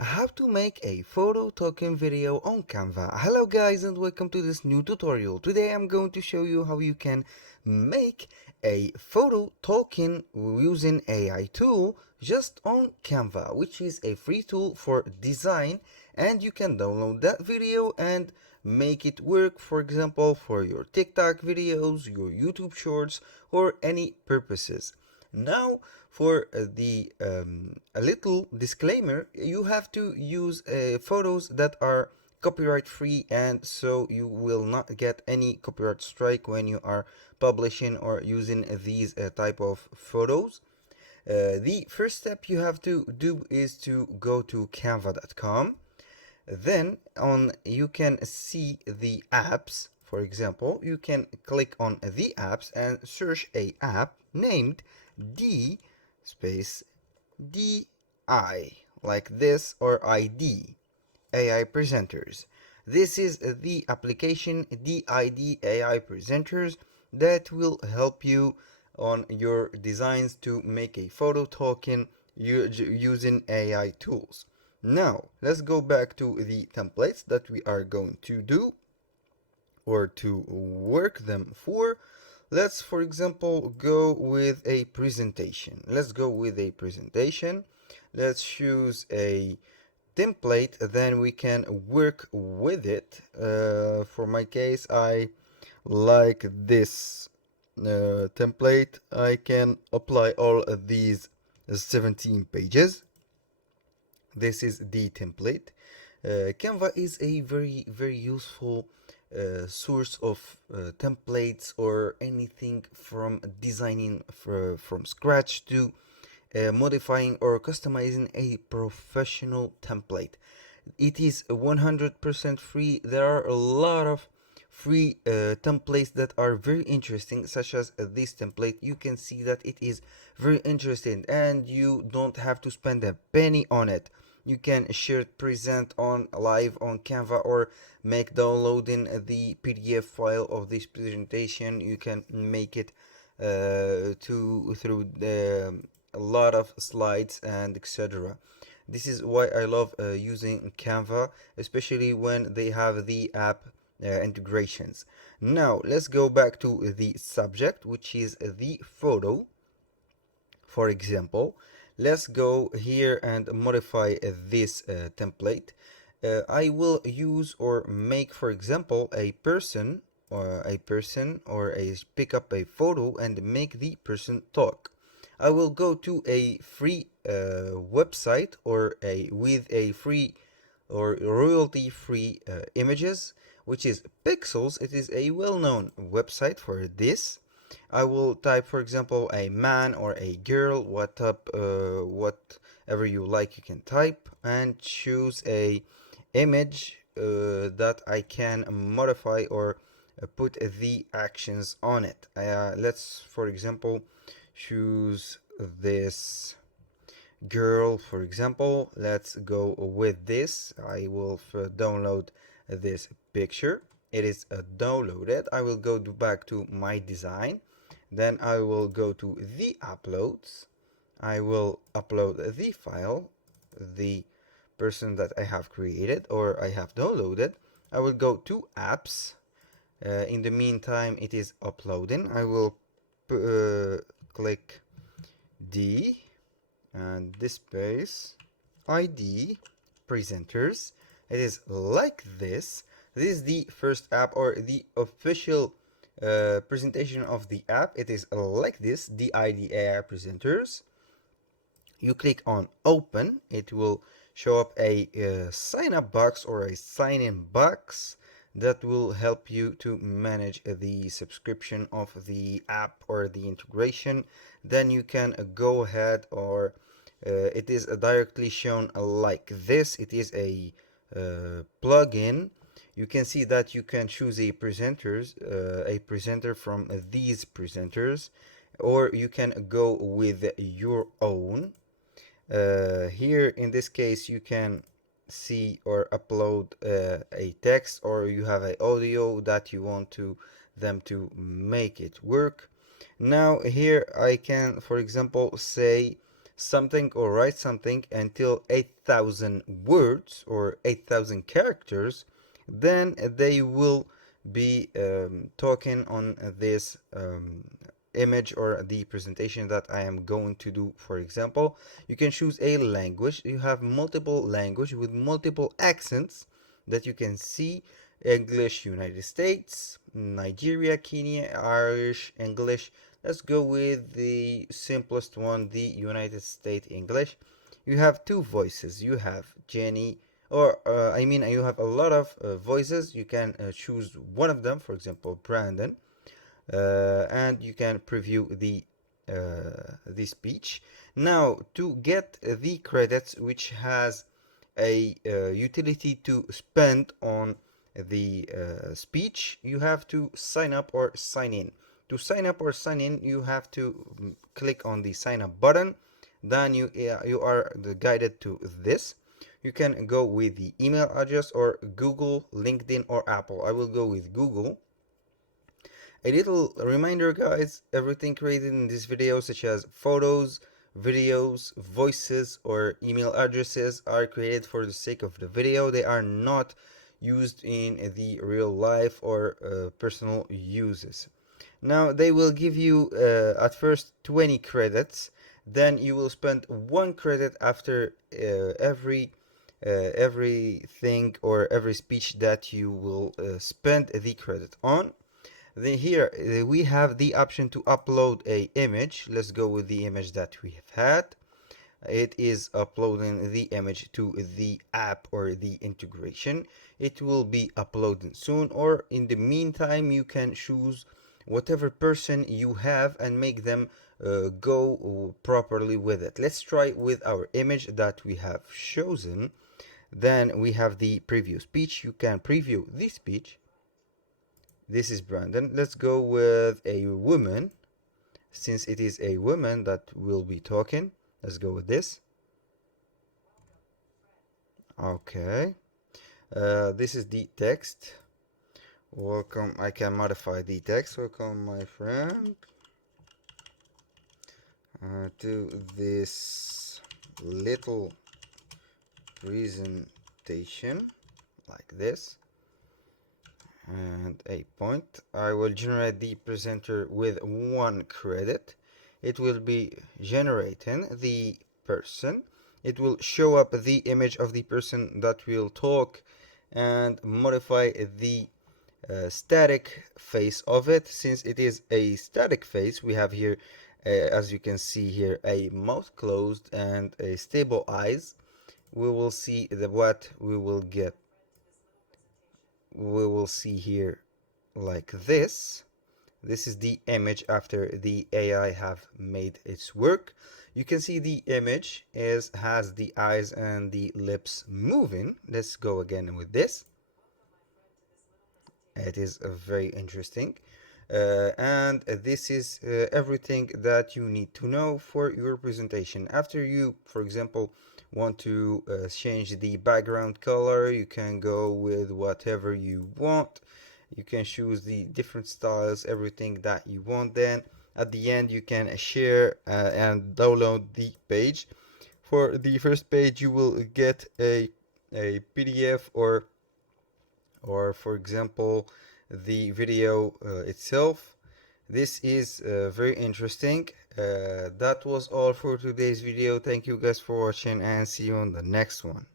How to make a photo token video on Canva. Hello guys and welcome to this new tutorial. Today I'm going to show you how you can make a photo token using AI tool just on Canva, which is a free tool for design, and you can download that video and make it work, for example, for your TikTok videos, your YouTube shorts, or any purposes. Now, for the a little disclaimer, you have to use photos that are copyright free, and so you will not get any copyright strike when you are publishing or using these type of photos. The first step you have to do is to go to canva.com. Then on you can see the apps. For example, you can click on the apps and search a app named D space DI, like this, or ID, AI presenters. This is the application DID AI presenters that will help you on your designs to make a photo token using AI tools. Now, let's go back to the templates that we are going to do or to work them for. Let's, for example, go with a presentation. Let's go with a presentation. Let's choose a template, then we can work with it. For my case, I like this template. I can apply all of these 17 pages. This is the template. Canva is a very useful source of templates or anything from designing from scratch to modifying or customizing a professional template. It is 100% free. There are a lot of free templates that are very interesting, such as this template. You can see that it is very interesting and you don't have to spend a penny on it. You can share it, present on live on Canva, or make downloading the PDF file of this presentation. You can make it through a lot of slides and etc. This is why I love using Canva, especially when they have the app integrations. Now let's go back to the subject, which is the photo. For example, let's go here and modify this template. I will use or make, for example, a person or a pick up a photo and make the person talk. I will go to a free website or a with a free or royalty free images, which is Pixels. It is a well-known website for this. I will type, for example, a man or a girl, whatever you like you can type, and choose a image that I can modify or put the actions on it. Let's, for example, choose this girl. For example, let's go with this. I will download this picture. It is downloaded. I will go back to my design, then I will go to the uploads. I will upload the file, the person that I have created or I have downloaded. I will go to apps. In the meantime, it is uploading. I will click D and this space ID presenters. It is like this. This is the first app or the official presentation of the app. It is like this, the IDAI presenters. You click on open. It will show up a sign up box or a sign in box that will help you to manage the subscription of the app or the integration. Then you can go ahead, or it is directly shown like this. It is a plugin. You can see that you can choose a presenter from these presenters, or you can go with your own. Here in this case you can see or upload a text, or you have an audio that you want to them to make it work. Now here I can, for example, say something or write something until 8,000 words or 8,000 characters, then they will be talking on this image or the presentation that I am going to do. For example, you can choose a language. You have multiple language with multiple accents that you can see: English, United States, Nigeria, Kenya, Irish, English. Let's go with the simplest one, the United States English. You have two voices. You have Jenny, or you have a lot of voices. You can choose one of them, for example, Brandon, and you can preview the speech. Now, to get the credits, which has a utility to spend on the speech, you have to sign up or sign in. To sign up or sign in, you have to click on the sign up button. Then you are guided to this. You can go with the email address or Google, LinkedIn, or Apple. I will go with Google. A little reminder, guys, everything created in this video, such as photos, videos, voices, or email addresses, are created for the sake of the video. They are not used in the real life or personal uses. Now, they will give you at first 20 credits. Then you will spend 1 credit after everything or every speech that you will spend the credit on. Then here we have the option to upload a image. Let's go with the image that we have had. It is uploading the image to the app or the integration. It will be uploading soon, or in the meantime you can choose whatever person you have and make them go properly with it. Let's try with our image that we have chosen. Then we have the preview speech. You can preview the speech. This is Brandon. Let's go with a woman, since it is a woman that will be talking. Let's go with this. Okay. This is the text. Welcome. I can modify the text. Welcome, my friend, to this little presentation, like this. And a point. I will generate the presenter with 1 credit. It will be generating the person. It will show up the image of the person that will talk and modify the static face of it. Since it is a static face, we have here, as you can see here, a mouth closed and a stable eyes. We will see what we will get. We will see here like this. This is the image after the AI have made its work. You can see the image has the eyes and the lips moving. Let's go again with this. It is very interesting. And this is everything that you need to know for your presentation. After you, for example, want to change the background color, you can go with whatever you want. You can choose the different styles, everything that you want. Then at the end you can share and download the page. For the first page you will get a PDF, or for example the video itself. This is very interesting. That was all for today's video. Thank you guys for watching, and see you on the next one.